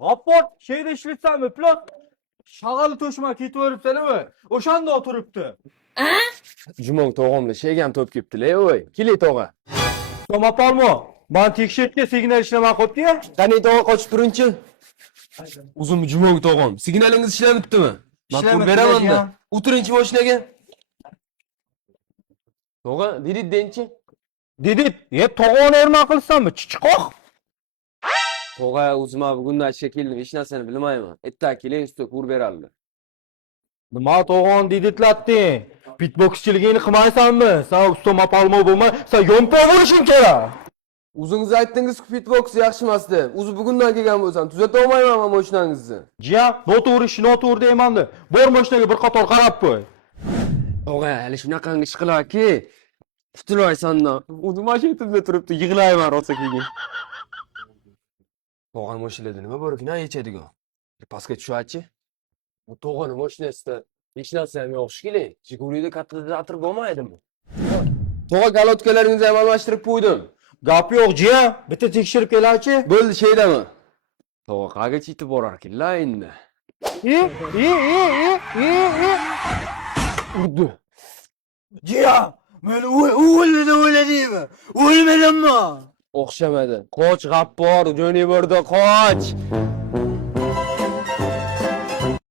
G'appor, şeyde işletsanmi, plan shag'al to'shma ketaveribsan-a? O'shanda o'tiribdi. Jumong tog'amda shegam top kepti-la, oy. Kile tog'a. Tomapalmo, men tekshirtga signal ishlamay qopti-ya. Qani tog'a qochib turinchi. Uzun Jumong tog'am. Signalingiz ishlamibdimi? Maqbul beraman-da. O'tirinchi mashinaga. Tog'a, dirit denchi. Dedi, tog'oni erman qilsanmi? Chichiqoq. Tog'a, o'zim bugundan shekilli hech narsani bilmayman. Etta keling, usta ko'r beraldi. Nima tog'on diditlatding? Pitbokschiligingni qilmaysanmi? Sen usta mapalmo bo'lmay, sen yompa bo'lishing kerak. O'zingiz aytdingiz-ku pitbox yaxshi emas deb. O'zi bugundan kelgan bo'lsam, tuzata olmayman men mashinangizni. Jiya, noto'g'ri deyman-da. Bor mashinaga bir qator qarab qo'y. Tog'a, hali shunaqangi ish qilaki. Qutulmaysandan. O'zi mashinamda turibdi, yig'layman rosa keyin. Tog'ani mashinada nima bor ekan, yechadigan? Pastga tushaychi. Bu tog'ani mashinasida hech narsa ham yo'q shekilli. Jigulida katta atir bo'lmaydimi? Tog'a, galotkalaringizni ham almashtirib qo'ydim. Gap yo'q, jiya. Bitta tekshirib kelay-chi. Bo'ldi, sheydami? Tog'a, qagacha yetib borarkan-la endi. Urdi. Jiya, men o'lmadimmi? O'lmadimmi? O'xshamadi. Qoch, G'appor, jo'ni borda qoch.